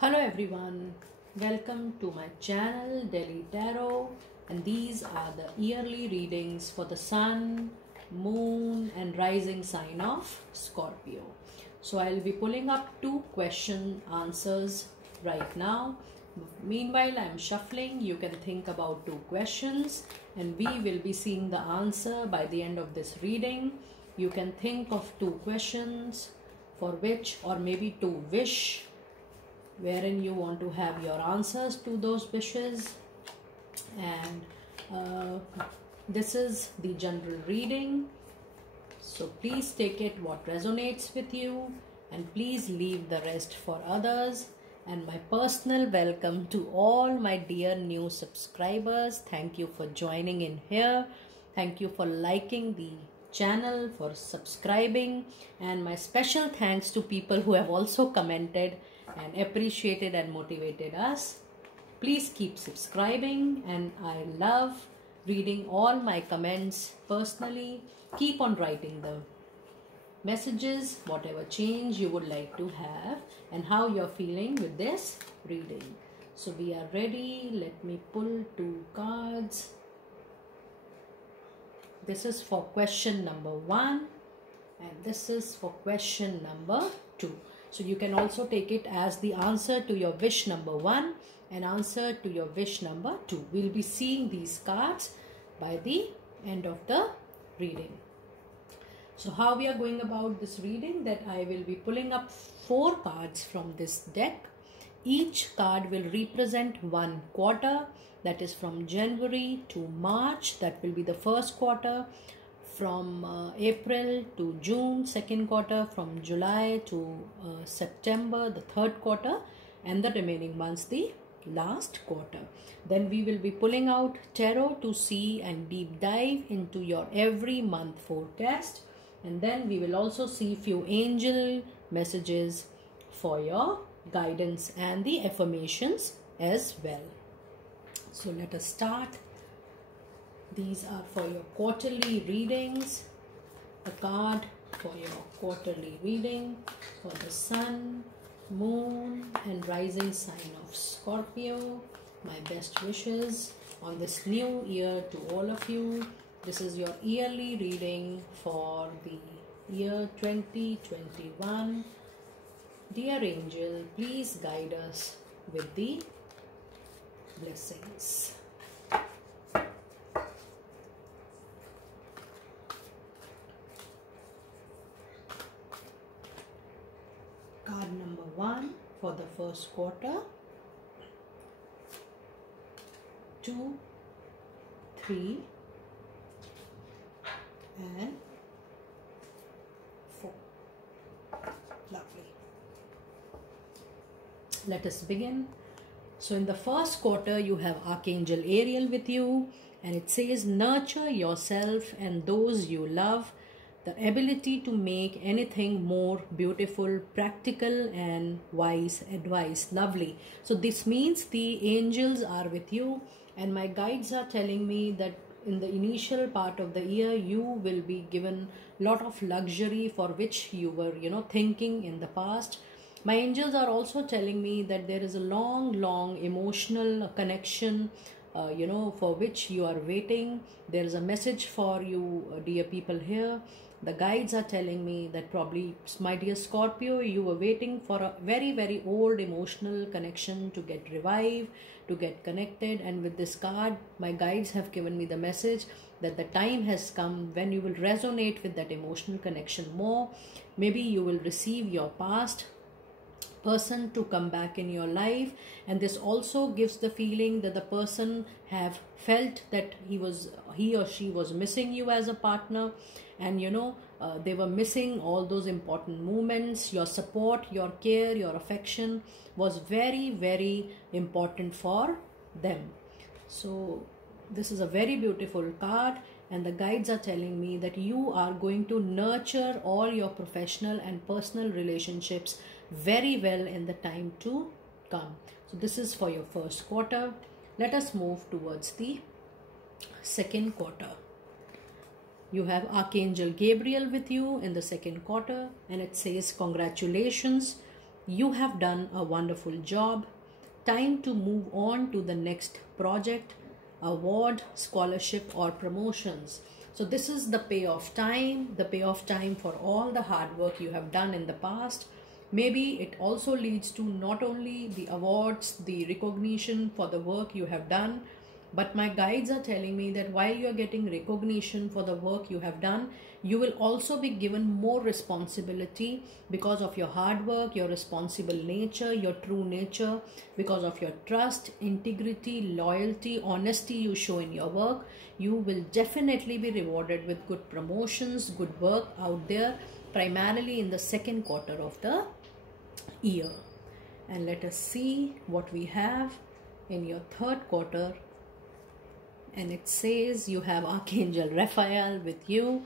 Hello everyone, welcome to my channel Delhi Tarot, and these are the yearly readings for the Sun, Moon and Rising sign of Scorpio. So I'll be pulling up two question answers right now. Meanwhile, I'm shuffling. You can think about two questions and we will be seeing the answer by the end of this reading. You can think of two questions for which, or maybe two wish, wherein you want to have your answers to those wishes. And this is the general reading, so please take it what resonates with you and please leave the rest for others. And my personal welcome to all my dear new subscribers. Thank you for joining in here. Thank you for liking the channel, for subscribing, and my special thanks to people who have also commented and appreciated and motivated us. Please keep subscribing, and I love reading all my comments personally. Keep on writing the messages, whatever change you would like to have and how you're feeling with this reading. So we are ready. Let me pull two cards. This is for question number 1 and this is for question number 2. So you can also take it as the answer to your wish number 1 and answer to your wish number 2. We'll be seeing these cards by the end of the reading. So how we are going about this reading, that I will be pulling up 4 cards from this deck. Each card will represent one quarter, that is from January to March, that will be the first quarter. From April to June, second quarter. From July to September, the third quarter, and the remaining months, the last quarter. Then we will be pulling out tarot to see and deep dive into your every month forecast, and then we will also see few angel messages for your guidance and the affirmations as well. So let us start. These are for your quarterly readings. A card for your quarterly reading for the Sun, Moon and Rising sign of Scorpio. My best wishes on this new year to all of you. This is your yearly reading for the year 2021. Dear Angel, please guide us with the blessings. Card number 1 for the first quarter, 2, 3 and 4. Lovely. Let us begin. So in the first quarter you have Archangel Ariel with you, and it says nurture yourself and those you love. The ability to make anything more beautiful, practical and wise advice. Lovely. So this means the angels are with you, and my guides are telling me that in the initial part of the year you will be given lot of luxury for which you were thinking in the past. My angels are also telling me that there is a long emotional connection for which you are waiting. There is a message for you, dear people here. The guides are telling me that probably, my dear Scorpio, you were waiting for a very old emotional connection to get revived, to get connected. And with this card, my guides have given me the message that the time has come when you will resonate with that emotional connection more. Maybe you will receive your past person to come back in your life, and this also gives the feeling that the person have felt that he or she was missing you as a partner, and they were missing all those important moments. Your support, your care, your affection was very important for them. So this is a very beautiful card, and the guides are telling me that you are going to nurture all your professional and personal relationships very well in the time to come. So this is for your first quarter. Let us move towards the second quarter. You have Archangel Gabriel with you in the second quarter, and it says congratulations. You have done a wonderful job. Time to move on to the next project, award, scholarship, or promotions. So, this is the payoff time for all the hard work you have done in the past. Maybe it also leads to not only the awards, the recognition for the work you have done, but my guides are telling me that while you are getting recognition for the work you have done, you will also be given more responsibility because of your hard work, your responsible nature, your true nature, because of your trust, integrity, loyalty, honesty you show in your work. You will definitely be rewarded with good promotions, good work out there, primarily in the second quarter of the year. And let us see what we have in your third quarter. And it says you have Archangel Raphael with you,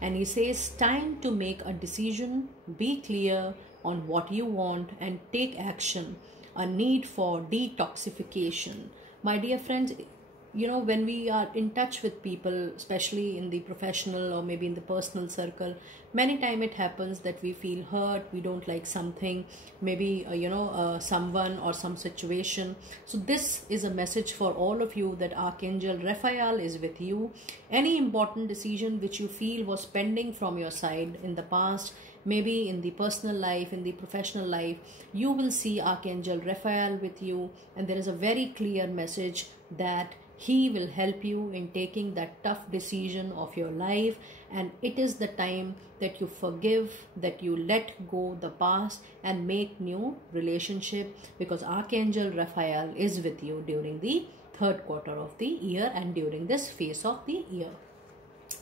and he says time to make a decision, be clear on what you want and take action, a need for detoxification. My dear friends, you know, when we are in touch with people, especially in the professional or maybe in the personal circle, many times it happens that we feel hurt, we don't like something, maybe someone or some situation. So this is a message for all of you that Archangel Raphael is with you. Any important decision which you feel was pending from your side in the past, maybe in the personal life, in the professional life, you will see Archangel Raphael with you, and there is a very clear message that he will help you in taking that tough decision of your life. And it is the time that you forgive, that you let go the past and make new relationship, because Archangel Raphael is with you during the third quarter of the year and during this phase of the year.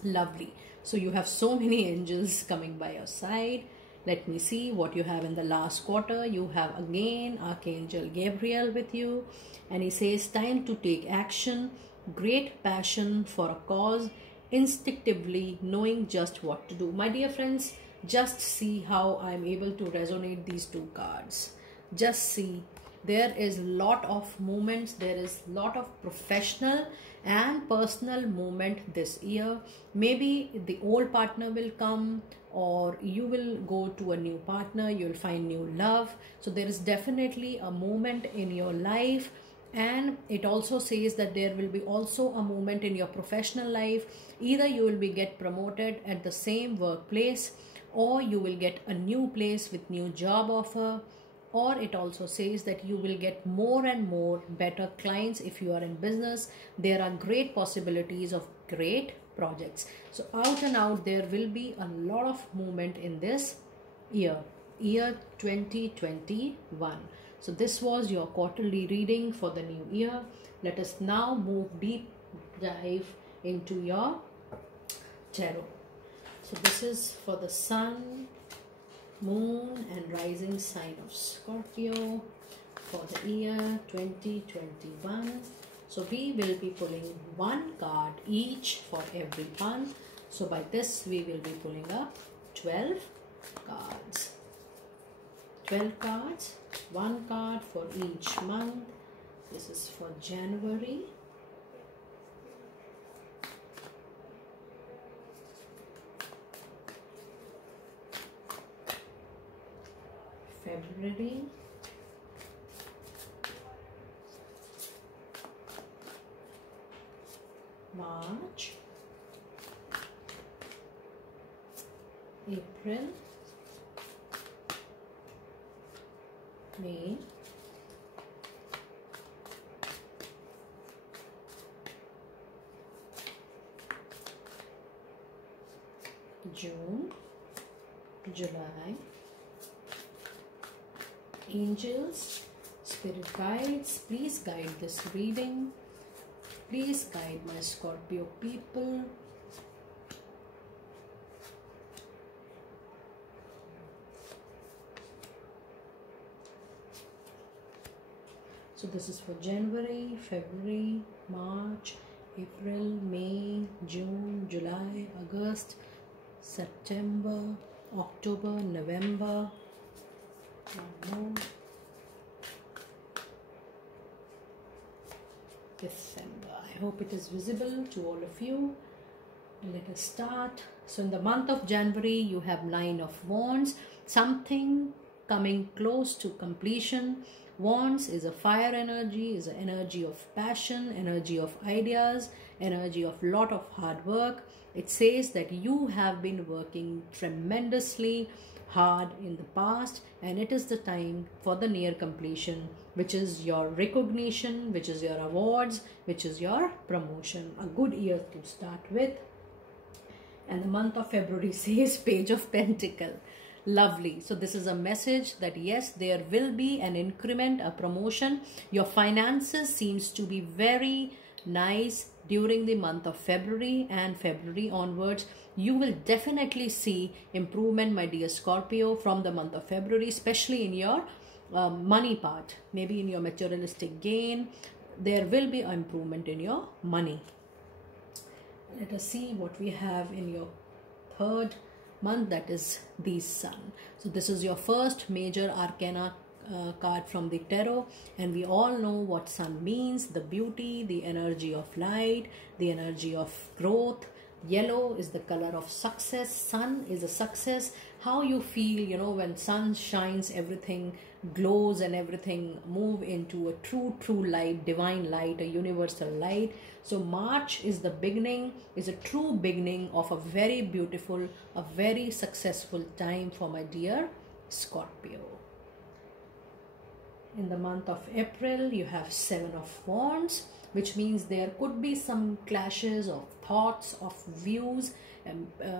Lovely. So you have so many angels coming by your side. Let me see what you have in the last quarter. You have again Archangel Gabriel with you, and he says time to take action, great passion for a cause, instinctively knowing just what to do. My dear friends, just see how I'm able to resonate these two cards. Just see, there is lot of movements, there is lot of professional and personal movement this year. Maybe the old partner will come, or you will go to a new partner, you'll find new love. So there is definitely a movement in your life. And it also says that there will be also a movement in your professional life. Either you will be get promoted at the same workplace, or you will get a new place with new job offer, or it also says that you will get more and more better clients if you are in business. There are great possibilities of great projects. So out and out there will be a lot of movement in this year 2021. So this was your quarterly reading for the new year. Let us now move deep dive into your tarot. So this is for the sun, moon and rising sign of Scorpio for the year 2021. So we will be pulling one card each for every month. So by this we will be pulling up 12 cards. 12 cards, one card for each month. This is for January, February, March, April, May, June, July. Angels, spirit guides, please guide this reading. Please guide my Scorpio people. So this is for January, February, March, April, May, June, July, August, September, October, November, December. I hope it is visible to all of you. Let us start. So in the month of January, you have Nine of Wands. Something coming close to completion. Wands is a fire energy, is an energy of passion, energy of ideas, energy of lot of hard work. It says that you have been working tremendously hard in the past, and it is the time for the near completion, which is your recognition, which is your awards, which is your promotion. A good year to start with. And the month of February says Page of Pentacle. Lovely. So this is a message that yes, there will be an increment, a promotion. Your finances seems to be very nice during the month of February, and February onwards you will definitely see improvement, my dear Scorpio, from the month of February, especially in your money part. Maybe in your materialistic gain there will be an improvement in your money. Let us see what we have in your third month, that is the Sun. So this is your first major arcana card from the tarot, and we all know what Sun means: the beauty, the energy of light, the energy of growth. Yellow is the color of success. Sun is a success. How you feel, you know, when sun shines, everything glows and everything move into a true light, divine light, a universal light. So March is the beginning, is a true beginning of a very beautiful, a very successful time for my dear Scorpio. In the month of April, you have Seven of Wands, which means there could be some clashes of thoughts, of views.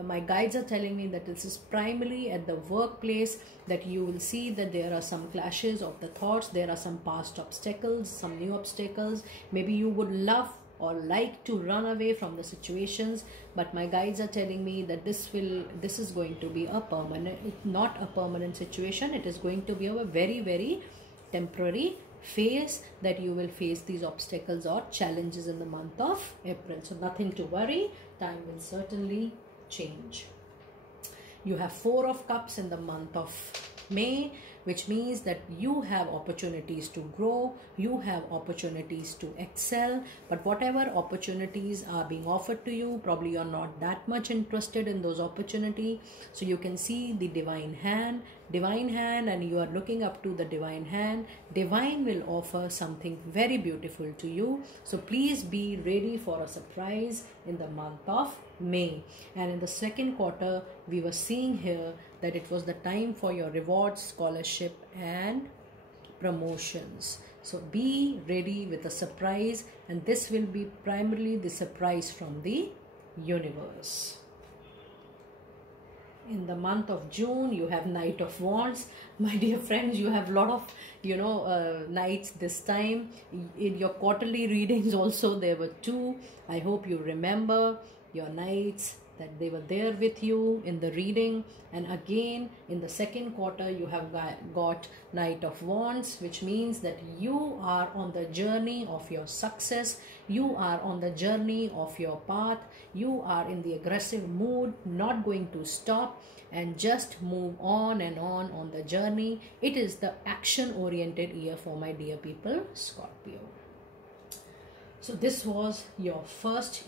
My guides are telling me that this is primarily at the workplace that you will see that there are some clashes of the thoughts. There are some past obstacles, some new obstacles. Maybe you would love or like to run away from the situations, but my guides are telling me that this is going to be a permanent, not a permanent situation. It is going to be a very temporary phase that you will face these obstacles or challenges in the month of April. So nothing to worry, time will certainly change. You have Four of Cups in the month of May, which means that you have opportunities to grow, you have opportunities to excel, but whatever opportunities are being offered to you, probably you're not that much interested in those opportunities. So you can see the divine hand, and you are looking up to the divine hand. Divine will offer something very beautiful to you. So please be ready for a surprise in the month of May. And in the second quarter, we were seeing here that it was the time for your rewards, scholarship and promotions. So be ready with a surprise, and this will be primarily the surprise from the universe. In the month of June, you have Knight of Wands. My dear friends, you have a lot of knights this time. In your quarterly readings also there were two. I hope you remember your knights, that they were there with you in the reading. And again in the second quarter you have got Knight of Wands, which means that you are on the journey of your success, you are on the journey of your path, you are in the aggressive mood, not going to stop and just move on and on the journey. It is the action oriented year for my dear people, Scorpio. So this was your first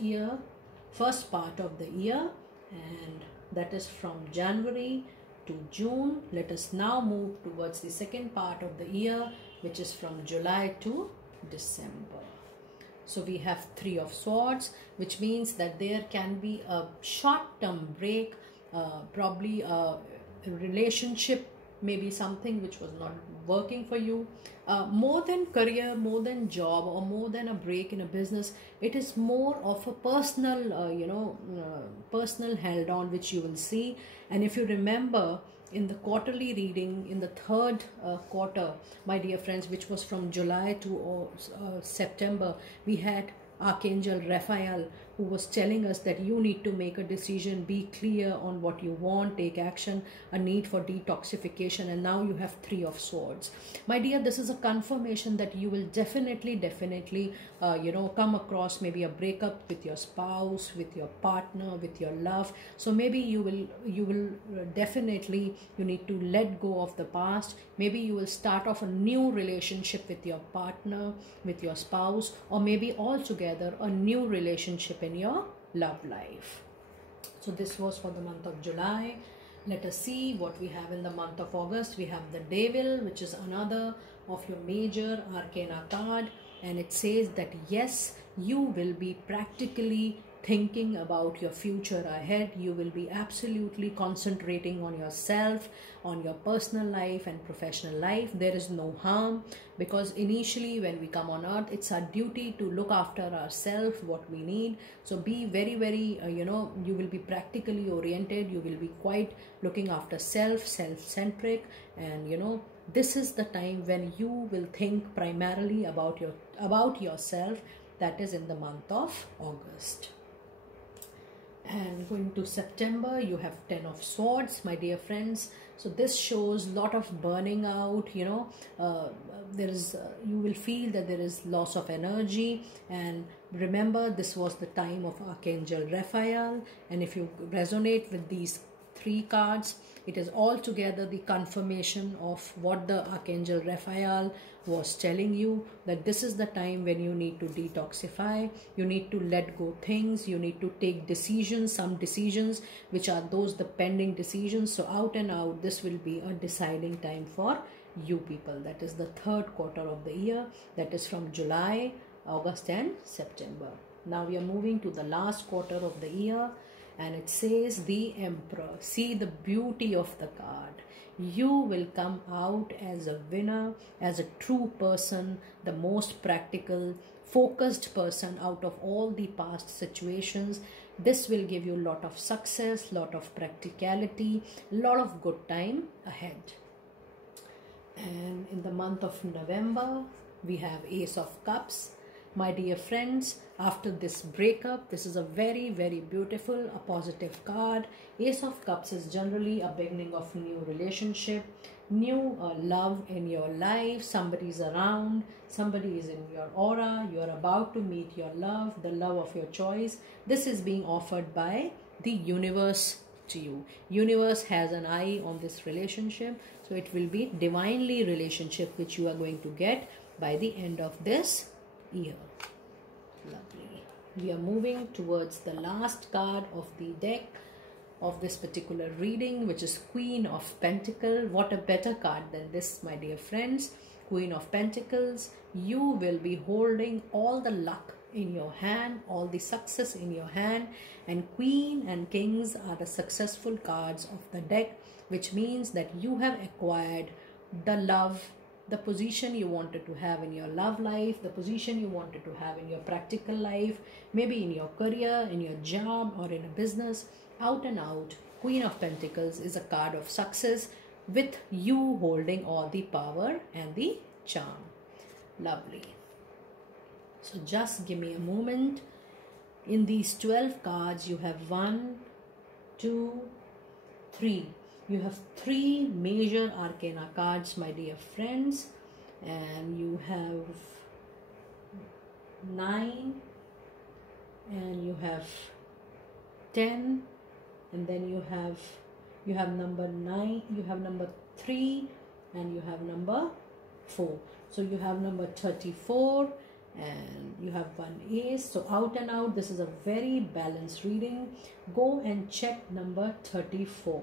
part of the year, and that is from January to June. Let us now move towards the second part of the year, which is from July to December. So we have Three of Swords, which means that there can be a short-term break, probably a relationship, maybe something which was not working for you. More than career, more than job, or more than a break in a business, it is more of a personal, personal held on, which you will see. And if you remember in the quarterly reading in the third quarter, my dear friends, which was from July to September, we had Archangel Raphael, who was telling us that you need to make a decision, be clear on what you want, take action, a need for detoxification. And now you have Three of Swords. My dear, this is a confirmation that you will definitely come across maybe a breakup with your spouse, with your partner, with your love. So maybe you will definitely, you need to let go of the past. Maybe you will start off a new relationship with your partner, with your spouse, or maybe altogether a new relationship in your love life. So this was for the month of July. Let us see what we have in the month of August. We have the Devil, which is another of your major arcana card, and it says that yes, you will be practically thinking about your future ahead. You will be absolutely concentrating on yourself, on your personal life and professional life. There is no harm, because initially when we come on earth, it's our duty to look after ourselves, what we need. So be very you will be practically oriented. You will be quite looking after self-centric, and this is the time when you will think primarily about yourself. That is in the month of August. And going to September, you have 10 of Swords, my dear friends. So this shows lot of burning out. You will feel that there is loss of energy. And remember, this was the time of Archangel Raphael. And if you resonate with these 3 cards, it is altogether the confirmation of what the Archangel Raphael was telling you, that this is the time when you need to detoxify, you need to let go things, you need to take decisions, some decisions which are the pending decisions. So out and out, this will be a deciding time for you people. That is the 3rd quarter of the year, that is from July, August and September. Now we are moving to the last quarter of the year, and it says the Emperor. See the beauty of the card. You will come out as a winner, as a true person, the most practical, focused person out of all the past situations. This will give you a lot of success, lot of practicality, lot of good time ahead. And in the month of November, we have Ace of Cups. My dear friends, after this breakup, this is a very beautiful, a positive card. Ace of Cups is generally a beginning of new relationship, new love in your life. Somebody is around, somebody is in your aura, you are about to meet your love, the love of your choice. This is being offered by the universe to you. Universe has an eye on this relationship, so it will be divinely relationship which you are going to get by the end of this year. Lovely. We are moving towards the last card of the deck of this particular reading, which is Queen of Pentacles. What a better card than this, my dear friends. Queen of Pentacles. You will be holding all the luck in your hand, all the success in your hand, and Queen and Kings are the successful cards of the deck, which means that you have acquired the love, the position you wanted to have in your love life, the position you wanted to have in your practical life, maybe in your career, in your job, or in a business. Out and out, Queen of Pentacles is a card of success, with you holding all the power and the charm. Lovely. So just give me a moment. In these 12 cards, you have 1, 2, 3. You have 3 major arcana cards, my dear friends, and you have 9, and you have 10, and then you have number 9, you have number 3, and you have number 4. So you have number 34, and you have 1 ace. So out and out, this is a very balanced reading. Go and check number 34.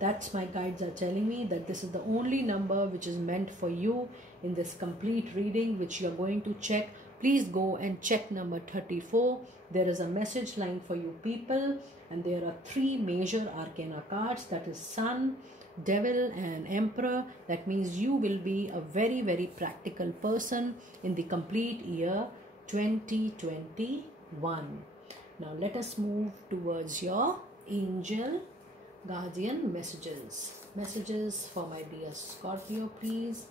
That's my guides are telling me that this is the only number which is meant for you in this complete reading, which you are going to check. Please go and check number 34. There is a message line for you people, and there are 3 major arcana cards, that is Sun, Devil and Emperor. That means you will be a very practical person in the complete year 2021. Now let us move towards your angel guardian messages. Messages for my dear Scorpio, please.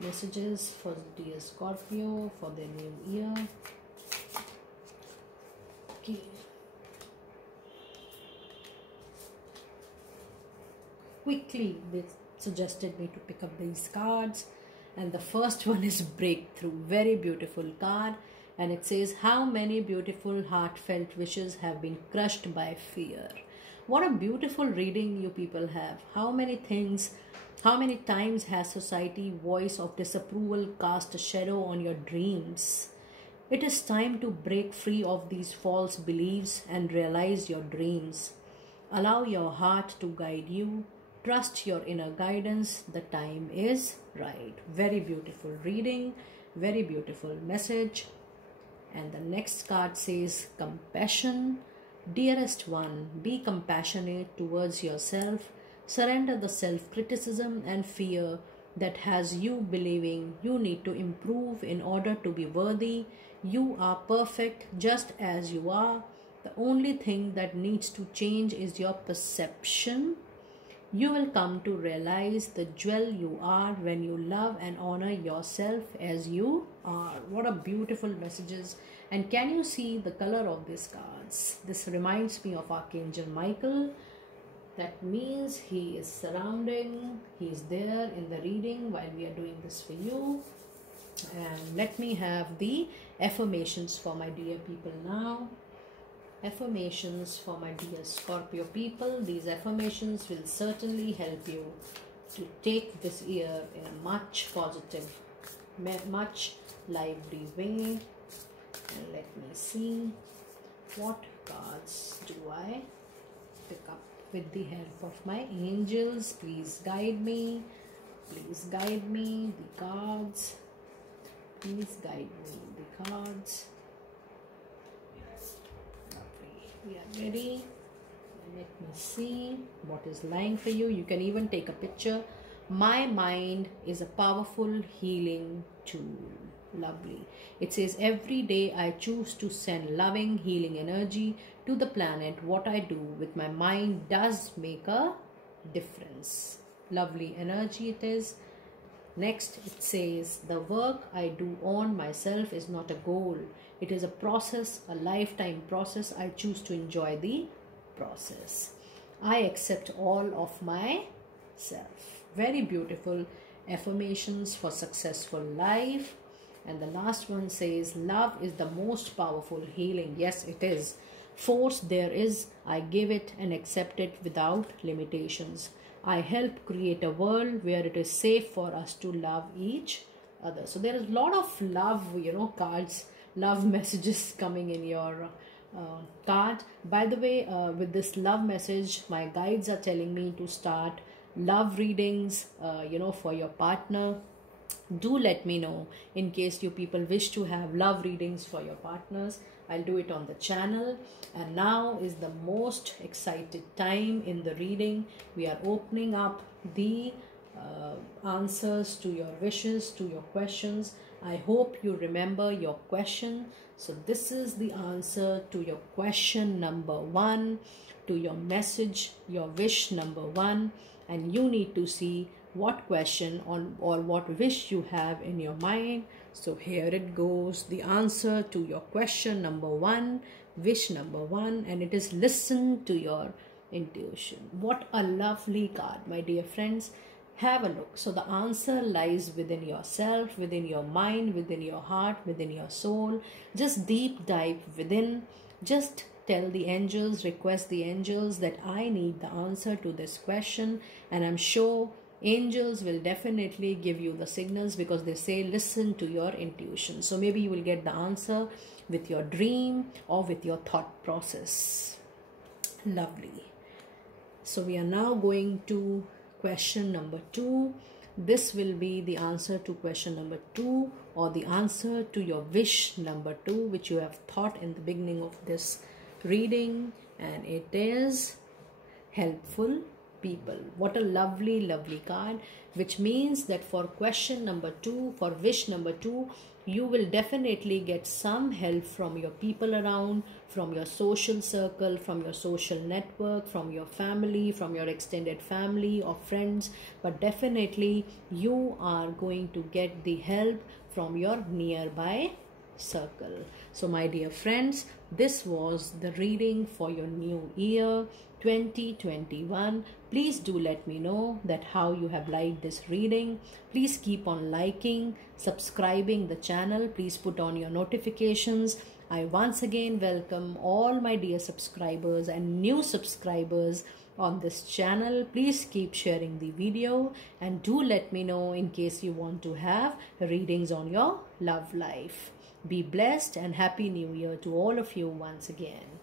Messages for dear Scorpio for their new year. Okay. Quickly, they suggested me to pick up these cards, and the first one is Breakthrough. Very beautiful card, and it says, how many beautiful heartfelt wishes have been crushed by fear. What a beautiful reading you people have. How many things, how many times has society voice of disapproval cast a shadow on your dreams? It is time to break free of these false beliefs and realize your dreams. Allow your heart to guide you. Trust your inner guidance. The time is right. Very beautiful reading. Very beautiful message. And the next card says compassion. Dearest one, be compassionate towards yourself. Surrender the self-criticism and fear that has you believing you need to improve in order to be worthy. You are perfect just as you are. The only thing that needs to change is your perception. You will come to realize the jewel you are when you love and honor yourself as you are. What a beautiful messages. And can you see the color of these cards? This reminds me of Archangel Michael. That means he is surrounding, he is there in the reading while we are doing this for you. And let me have the affirmations for my dear people now. Affirmations for my dear Scorpio people. These affirmations will certainly help you to take this year in a much positive, much lively way. And let me see what cards do I pick up with the help of my angels. Please guide me. Please guide me. The cards. Please guide me. The cards. We are ready. Let me see what is lying for you. You can even take a picture. My mind is a powerful healing tool. Lovely. It says every day I choose to send loving healing energy to the planet. What I do with my mind does make a difference. Lovely energy it is. Next it says the work I do on myself is not a goal. It is a process, a lifetime process. I choose to enjoy the process. I accept all of myself. Very beautiful affirmations for successful life. And the last one says love is the most powerful healing. Yes, it is. Force there is, I give it and accept it without limitations. I help create a world where it is safe for us to love each other. So there is a lot of love, cards, love messages coming in your card. By the way, with this love message, my guides are telling me to start love readings, for your partner. Do let me know in case you people wish to have love readings for your partners. I'll do it on the channel. And now is the most excited time in the reading. We are opening up the answers to your wishes, to your questions. I hope you remember your question. So this is the answer to your question number 1, to your message, your wish number 1. And you need to see what question or what wish you have in your mind. So here it goes, the answer to your question number 1, wish number 1, and it is listen to your intuition. What a lovely card, my dear friends. Have a look. So the answer lies within yourself, within your mind, within your heart, within your soul. Just deep dive within. Just tell the angels, request the angels that I need the answer to this question, and I'm sure angels will definitely give you the signals, because they say listen to your intuition. So maybe you will get the answer with your dream or with your thought process. Lovely. So we are now going to question number 2. This will be the answer to question number 2, or the answer to your wish number 2, which you have thought in the beginning of this reading, and it is helpful people. What a lovely, lovely card, which means that for question number 2, for wish number 2, you will definitely get some help from your people around, from your social circle, from your social network, from your family, from your extended family or friends, but definitely you are going to get the help from your nearby circle. So my dear friends, this was the reading for your new year 2021. Please do let me know that how you have liked this reading. Please keep on liking, subscribing the channel. Please put on your notifications. I once again welcome all my dear subscribers and new subscribers on this channel. Please keep sharing the video, and do let me know in case you want to have readings on your love life. Be blessed and Happy New Year to all of you once again.